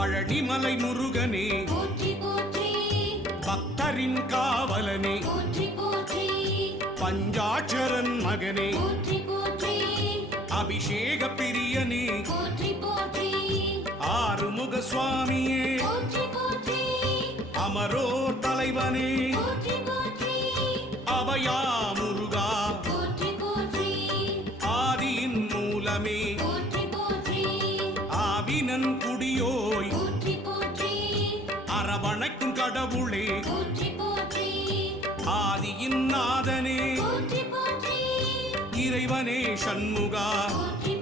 பழனிமலை முருகனே போற்றி போற்றி பக்தரின் காவலனே போற்றி போற்றி பஞ்சாட்சரன் மகனே போற்றி போற்றி அபிஷேக பிரியனே போற்றி போற்றி ஆறுமுக சுவாமியே போற்றி போற்றி அமரோர் தலைவனே போற்றி போற்றி அபயா முருகா போற்றி போற்றி ஆதியின் மூலமே போற்றி போற்றி ஆவினன் குடியோய் போற்றி போற்றி அரவணைக்கும் கடவுளே போற்றி போற்றி ஆதியின் நாதனே போற்றி போற்றி இறைவனே சண்முகா போற்றி